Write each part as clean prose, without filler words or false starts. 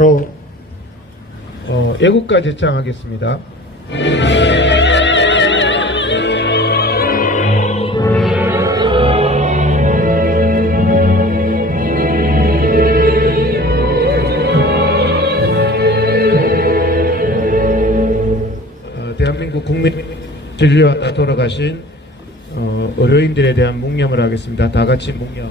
바로 애국가 제창하겠습니다. 대한민국 국민 진료하다 돌아가신 의료인들에 대한 묵념을 하겠습니다. 다 같이 묵념.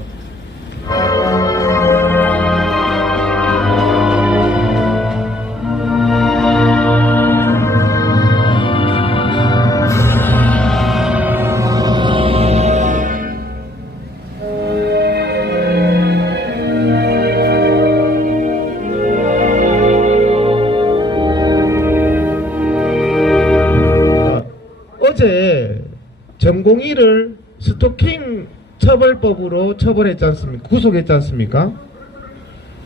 어제 전공의를 스토킹 처벌법으로 처벌했지 않습니까? 구속했지 않습니까?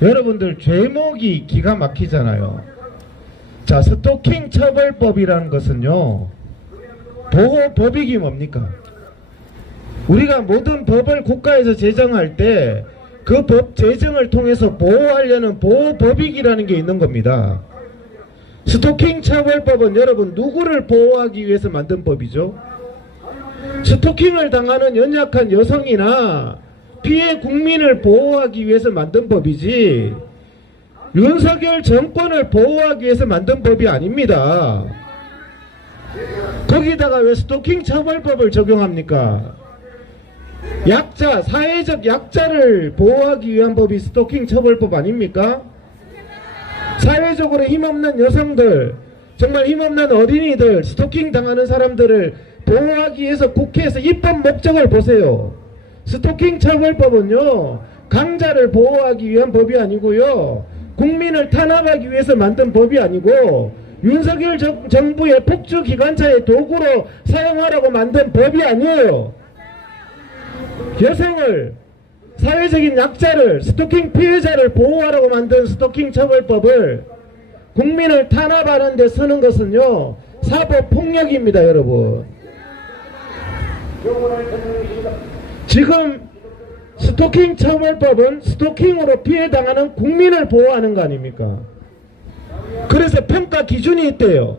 여러분들 죄목이 기가 막히잖아요. 자, 스토킹 처벌법이라는 것은요, 보호법익이 뭡니까? 우리가 모든 법을 국가에서 제정할 때 그 법 제정을 통해서 보호하려는 보호법익이라는 게 있는 겁니다. 스토킹 처벌법은 여러분 누구를 보호하기 위해서 만든 법이죠? 스토킹을 당하는 연약한 여성이나 피해 국민을 보호하기 위해서 만든 법이지 윤석열 정권을 보호하기 위해서 만든 법이 아닙니다. 거기다가 왜 스토킹 처벌법을 적용합니까? 약자, 사회적 약자를 보호하기 위한 법이 스토킹 처벌법 아닙니까? 사회적으로 힘없는 여성들, 정말 힘없는 어린이들, 스토킹 당하는 사람들을 보호하기 위해서 국회에서 입법 목적을 보세요. 스토킹 처벌법은요, 강자를 보호하기 위한 법이 아니고요, 국민을 탄압하기 위해서 만든 법이 아니고 윤석열 정부의 폭주기관차의 도구로 사용하라고 만든 법이 아니에요. 여성을, 사회적인 약자를, 스토킹 피해자를 보호하라고 만든 스토킹 처벌법을 국민을 탄압하는 데 쓰는 것은요, 사법폭력입니다. 여러분, 지금 스토킹 처벌법은 스토킹으로 피해당하는 국민을 보호하는 거 아닙니까? 그래서 평가 기준이 있대요.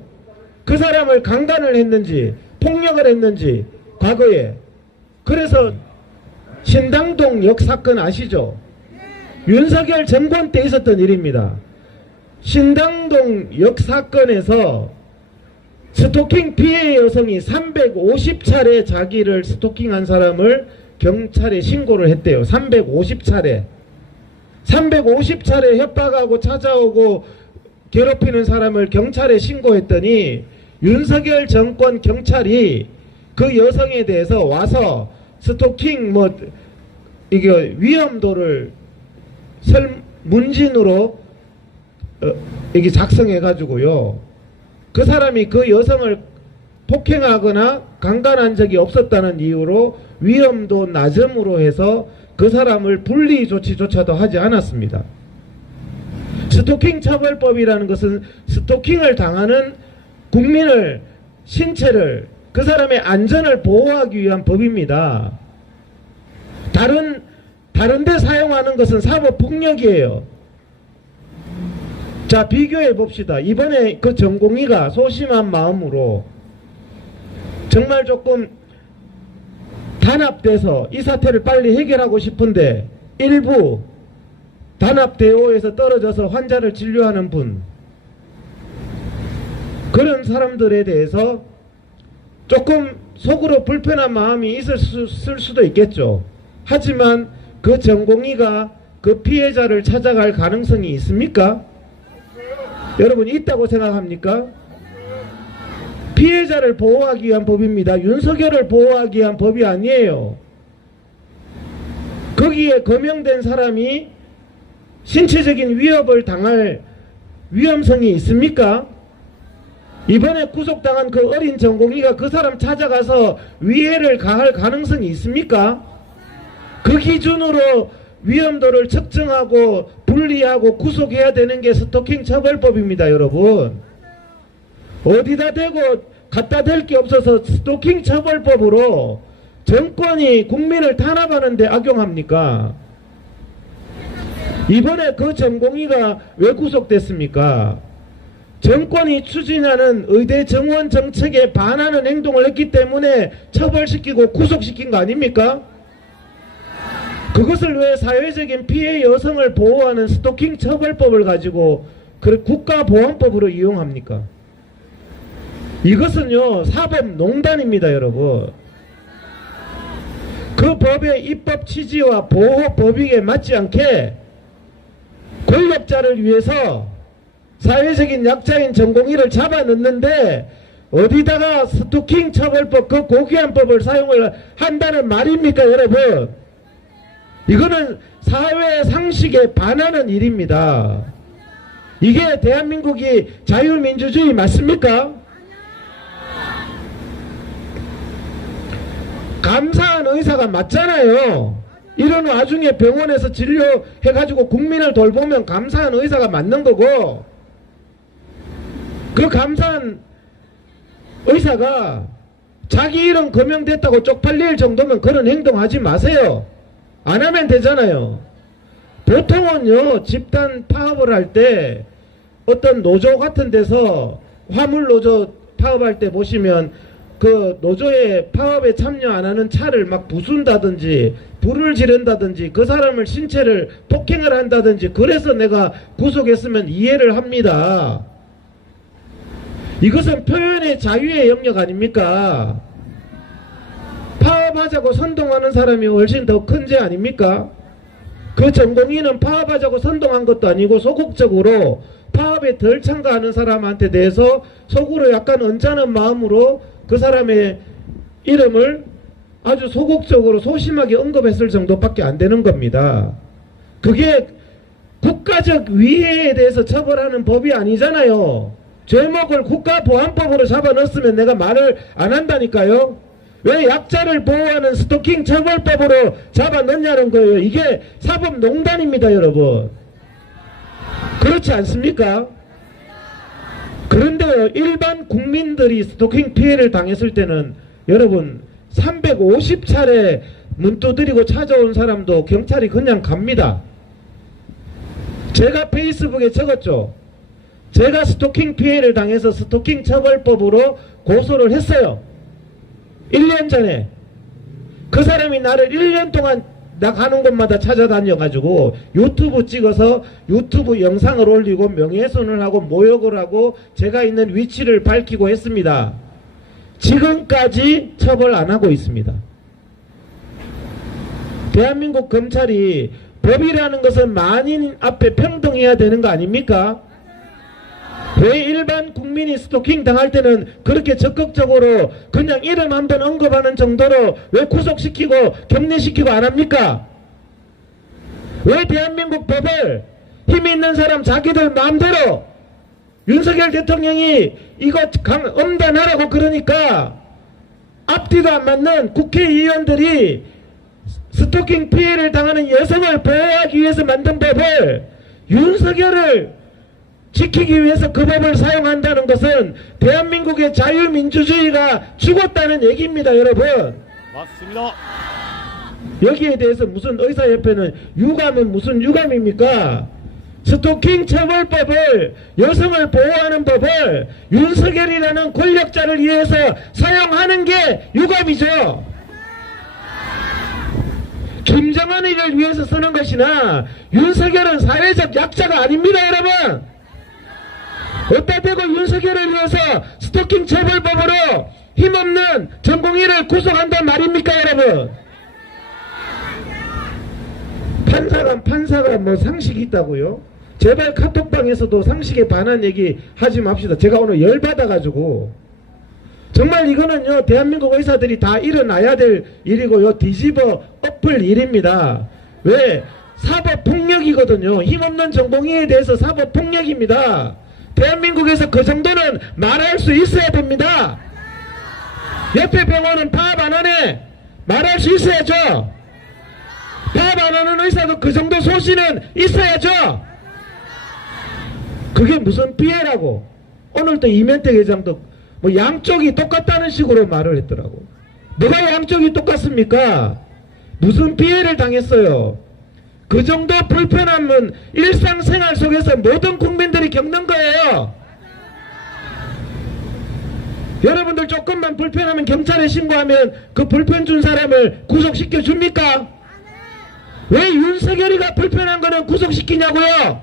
그 사람을 강간을 했는지 폭력을 했는지 과거에. 그래서 신당동 역사건 아시죠? 윤석열 정권 때 있었던 일입니다. 신당동 역사건에서 스토킹 피해 여성이 350차례 자기를 스토킹한 사람을 경찰에 신고를 했대요. 350차례. 350차례 협박하고 찾아오고 괴롭히는 사람을 경찰에 신고했더니 윤석열 정권 경찰이 그 여성에 대해서 와서 스토킹 이게 위험도를 문진으로 이게 작성해 가지고요, 그 사람이 그 여성을 폭행하거나 강간한 적이 없었다는 이유로 위험도 낮음으로 해서 그 사람을 분리 조치조차도 하지 않았습니다. 스토킹 처벌법이라는 것은 스토킹을 당하는 국민을, 신체를, 그 사람의 안전을 보호하기 위한 법입니다. 다른 데 사용하는 것은 사법폭력이에요. 자, 비교해 봅시다. 이번에 그 전공의가 소심한 마음으로 정말 조금 단합돼서 이 사태를 빨리 해결하고 싶은데 일부 단합대오에서 떨어져서 환자를 진료하는 분, 그런 사람들에 대해서 조금 속으로 불편한 마음이 있을 수도 있겠죠. 하지만 그 전공의가 그 피해자를 찾아갈 가능성이 있습니까? 여러분, 있다고 생각합니까? 피해자를 보호하기 위한 법입니다. 윤석열을 보호하기 위한 법이 아니에요. 거기에 거명된 사람이 신체적인 위협을 당할 위험성이 있습니까? 이번에 구속당한 그 어린 전공의가 그 사람 찾아가서 위해를 가할 가능성이 있습니까? 그 기준으로 위험도를 측정하고 분리하고 구속해야 되는 게 스토킹 처벌법입니다. 여러분, 어디다 대고 갖다 댈 게 없어서 스토킹 처벌법으로 정권이 국민을 탄압하는 데 악용합니까? 이번에 그 전공의가 왜 구속됐습니까? 정권이 추진하는 의대 정원 정책에 반하는 행동을 했기 때문에 처벌시키고 구속시킨 거 아닙니까? 그것을 왜 사회적인 피해 여성을 보호하는 스토킹 처벌법을 가지고 국가보안법으로 이용합니까? 이것은요 사법농단입니다, 여러분. 그 법의 입법 취지와 보호 법익에 맞지 않게 권력자를 위해서 사회적인 약자인 전공의를 잡아넣는데 어디다가 스토킹 처벌법 그 고귀한 법을 사용을 한다는 말입니까, 여러분? 이거는 사회 상식에 반하는 일입니다. 이게 대한민국이 자유민주주의 맞습니까? 감사한 의사가 맞잖아요. 이런 와중에 병원에서 진료해가지고 국민을 돌보면 감사한 의사가 맞는 거고, 그 감사한 의사가 자기 이름 거명됐다고 쪽팔릴 정도면 그런 행동하지 마세요. 안 하면 되잖아요. 보통은요 집단 파업을 할 때 어떤 노조 같은 데서 화물 노조 파업할 때 보시면 그 노조의 파업에 참여 안 하는 차를 막 부순다든지 불을 지른다든지 그 사람을 신체를 폭행을 한다든지 그래서 내가 구속했으면 이해를 합니다. 이것은 표현의 자유의 영역 아닙니까? 파업하자고 선동하는 사람이 훨씬 더 큰 죄 아닙니까? 그 전공의는 파업하자고 선동한 것도 아니고 소극적으로 파업에 덜 참가하는 사람한테 대해서 속으로 약간 언짢은 마음으로 그 사람의 이름을 아주 소극적으로 소심하게 언급했을 정도밖에 안 되는 겁니다. 그게 국가적 위해에 대해서 처벌하는 법이 아니잖아요. 죄목을 국가보안법으로 잡아넣었으면 내가 말을 안 한다니까요. 왜 약자를 보호하는 스토킹 처벌법으로 잡아넣냐는 거예요. 이게 사법농단입니다, 여러분. 그렇지 않습니까? 그런데 일반 국민들이 스토킹 피해를 당했을 때는 여러분 350차례 문 두드리고 찾아온 사람도 경찰이 그냥 갑니다. 제가 페이스북에 적었죠. 제가 스토킹 피해를 당해서 스토킹 처벌법으로 고소를 했어요. 1년 전에. 그 사람이 나를 1년 동안 나 가는 곳마다 찾아다녀가지고 유튜브 찍어서 유튜브 영상을 올리고 명예훼손을 하고 모욕을 하고 제가 있는 위치를 밝히고 했습니다. 지금까지 처벌 안 하고 있습니다. 대한민국 검찰이 법이라는 것은 만인 앞에 평등해야 되는 거 아닙니까? 왜 일반 국민이 스토킹 당할 때는 그렇게 적극적으로 그냥 이름 한번 언급하는 정도로 왜 구속시키고 격리시키고 안 합니까? 왜 대한민국 법을 힘 있는 사람 자기들 마음대로 윤석열 대통령이 이거 엄단하라고 그러니까 앞뒤도 안 맞는 국회의원들이 스토킹 피해를 당하는 여성을 보호하기 위해서 만든 법을 윤석열을 지키기 위해서 그 법을 사용한다는 것은 대한민국의 자유민주주의가 죽었다는 얘기입니다, 여러분. 맞습니다. 여기에 대해서 무슨 의사협회는 유감은 무슨 유감입니까? 스토킹 처벌법을 여성을 보호하는 법을 윤석열이라는 권력자를 위해서 사용하는 게 유감이죠. 김정은이를 위해서 쓰는 것이나 윤석열은 사회적 약자가 아닙니다, 여러분. 어디다 대고 윤석열을 위해서 스토킹 처벌법으로 힘없는 전공의를 구속한단 말입니까, 여러분? 판사가 뭐 상식이 있다고요? 제발 카톡방에서도 상식에 반한 얘기 하지 맙시다. 제가 오늘 열받아가지고 정말 이거는요 대한민국 의사들이 다 일어나야 될 일이고요 뒤집어 엎을 일입니다. 왜? 사법폭력이거든요. 힘없는 전공의에 대해서 사법폭력입니다. 대한민국에서 그 정도는 말할 수 있어야 됩니다. 옆에 병원은 파업 안 하네. 말할 수 있어야죠. 파업 안 하는 의사도 그 정도 소신은 있어야죠. 그게 무슨 피해라고. 오늘 또 이면택 회장도 뭐 양쪽이 똑같다는 식으로 말을 했더라고. 뭐가 양쪽이 똑같습니까? 무슨 피해를 당했어요? 그 정도 불편함은 일상생활 속에서 모든 국민들이 겪는 거예요. 여러분들 조금만 불편하면 경찰에 신고하면 그 불편 준 사람을 구속시켜 줍니까? 왜 윤석열이가 불편한 거는 구속시키냐고요?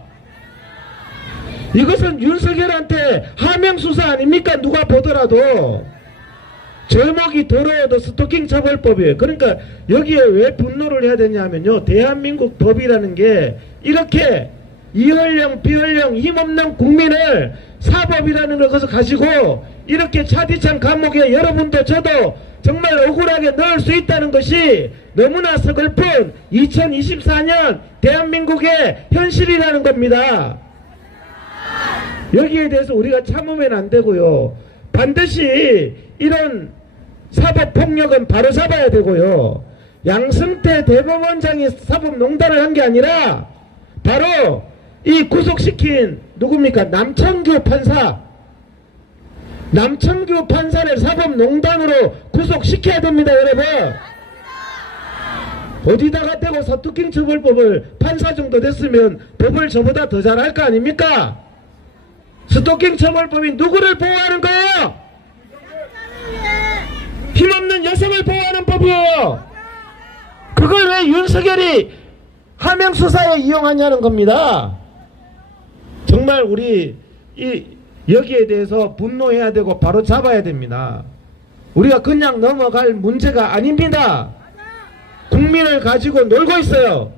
이것은 윤석열한테 하명수사 아닙니까? 누가 보더라도. 제목이 더러워도 스토킹 처벌법이에요. 그러니까 여기에 왜 분노를 해야 되냐면요, 대한민국 법이라는 게 이렇게 이연령 비연령 힘없는 국민을 사법이라는 것을 가지고 이렇게 차디찬 감옥에 여러분도 저도 정말 억울하게 넣을 수 있다는 것이 너무나 서글픈 2024년 대한민국의 현실이라는 겁니다. 여기에 대해서 우리가 참으면 안 되고요, 반드시 이런 사법폭력은 바로 잡아야 되고요, 양승태 대법원장이 사법농단을 한 게 아니라 바로 이 구속시킨 누굽니까? 남청규 판사를 사법농단으로 구속시켜야 됩니다. 여러분, 어디다가 대고 스토킹 처벌법을 판사 정도 됐으면 법을 저보다 더 잘할 거 아닙니까? 스토킹 처벌법이 누구를 보호하는 거예요? 힘없는 여성을 보호하는 법이에요. 그걸 왜 윤석열이 하명수사에 이용하냐는 겁니다. 정말 우리 여기에 대해서 분노해야 되고 바로 잡아야 됩니다. 우리가 그냥 넘어갈 문제가 아닙니다. 국민을 가지고 놀고 있어요.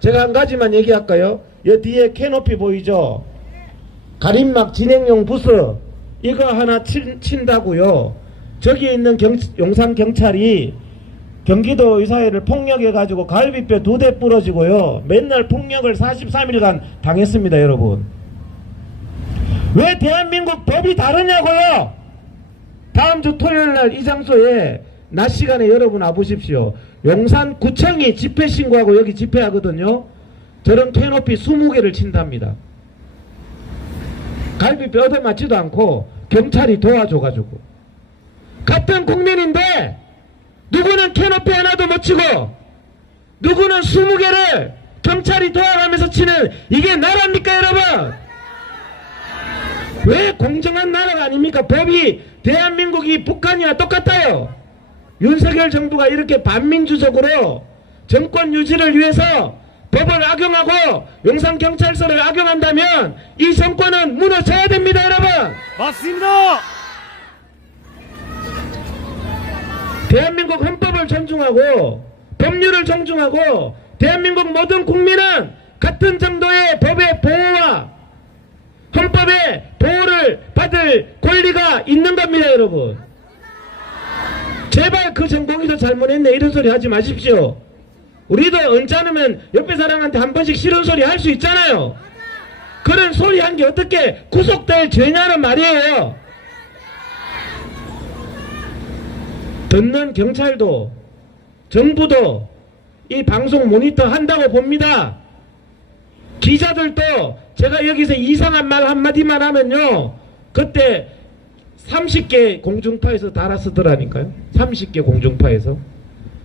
제가 한 가지만 얘기할까요? 여 뒤에 캐노피 보이죠? 가림막 진행용 부스 이거 하나 친다고요. 저기 있는 용산경찰이 경기도 의사회를 폭력해가지고 갈비뼈 2대 부러지고요, 맨날 폭력을 43일간 당했습니다. 여러분, 왜 대한민국 법이 다르냐고요? 다음 주 토요일날 이 장소에 낮 시간에 여러분 와보십시오. 용산구청이 집회신고하고 여기 집회하거든요. 저런 캐노피 20개를 친답니다. 갈비뼈 얻어맞지도 않고 경찰이 도와줘가지고. 같은 국민인데 누구는 캐노피 하나도 못 치고 누구는 20개를 경찰이 도와가면서 치는, 이게 나라입니까 여러분? 왜 공정한 나라가 아닙니까? 법이 대한민국이 북한이와 똑같아요. 윤석열 정부가 이렇게 반민주적으로 정권 유지를 위해서 법을 악용하고 용산경찰서를 악용한다면 이 정권은 무너져야 됩니다. 여러분, 맞습니다. 대한민국 헌법을 존중하고 법률을 존중하고 대한민국 모든 국민은 같은 정도의 법의 보호와 헌법의 보호를 받을 권리가 있는 겁니다. 여러분, 제발 그 정봉이도 잘못했네 이런 소리 하지 마십시오. 우리도 언짢으면 옆에 사람한테 한 번씩 싫은 소리 할 수 있잖아요. 그런 소리 한 게 어떻게 구속될 죄냐는 말이에요. 듣는 경찰도 정부도 이 방송 모니터 한다고 봅니다. 기자들도 제가 여기서 이상한 말 한마디만 하면요, 그때 30개 공중파에서 달아쓰더라니까요. 30개 공중파에서.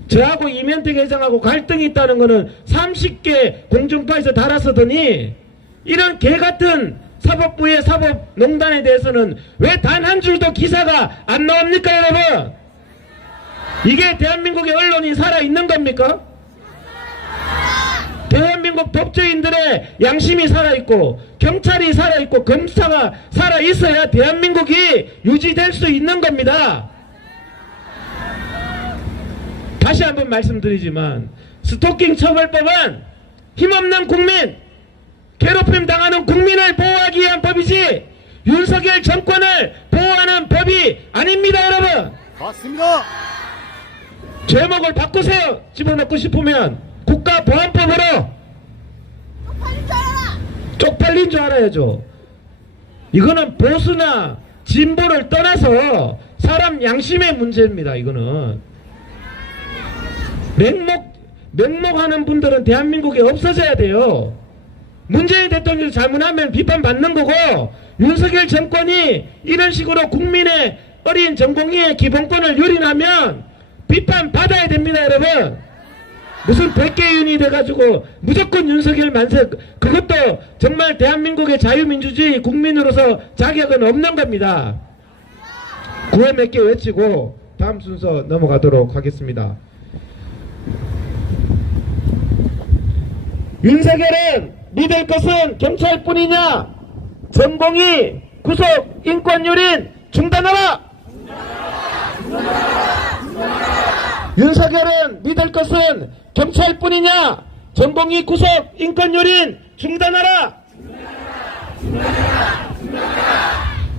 저하고 이면택 회장하고 갈등이 있다는 거는 30개 공중파에서 달아쓰더니 이런 개같은 사법부의 사법농단에 대해서는 왜 단 한 줄도 기사가 안 나옵니까 여러분? 이게 대한민국의 언론이 살아있는 겁니까? 대한민국 법조인들의 양심이 살아있고 경찰이 살아있고 검사가 살아있어야 대한민국이 유지될 수 있는 겁니다. 다시 한번 말씀드리지만 스토킹 처벌법은 힘없는 국민, 괴롭힘 당하는 국민을 보호하기 위한 법이지 윤석열 정권을 보호하는 법이 아닙니다. 여러분, 맞습니다. 제목을 바꾸세요. 집어넣고 싶으면 국가보안법으로. 쪽팔린 줄 알아야죠. 이거는 보수나 진보를 떠나서 사람 양심의 문제입니다. 이거는 맹목하는 분들은 대한민국에 없어져야 돼요. 문재인 대통령이 잘못하면 비판받는 거고, 윤석열 정권이 이런 식으로 국민의 어린 전공의의 기본권을 유린하면 비판받아야 됩니다. 여러분, 무슨 100개인이 돼가지고 무조건 윤석열 만세, 그것도 정말 대한민국의 자유민주주의 국민으로서 자격은 없는 겁니다. 구회 몇 개 외치고 다음 순서 넘어가도록 하겠습니다. 윤석열은 믿을 것은 경찰뿐이냐? 전공이 구속 인권유린 중단하라! 윤석열은 믿을 것은 경찰뿐이냐? 전공이 구속 인권유린 중단하라!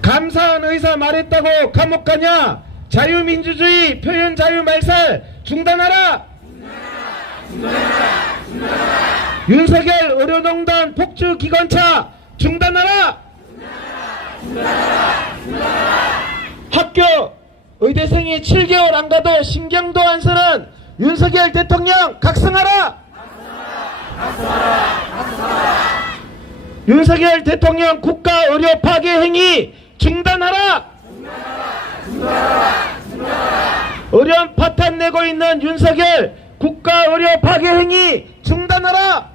감사한 의사 말했다고 감옥 가냐? 자유민주주의 표현 자유 말살 중단하라! 윤석열 의료농단 폭주 기관차 중단하라! 학교 의대생이 7개월 안 가도 신경도 안 쓰는 윤석열 대통령 각성하라! 윤석열 대통령 국가 의료 파괴 행위 중단하라! 의료 파탄 내고 있는 윤석열 국가 의료 파괴 행위 중단하라!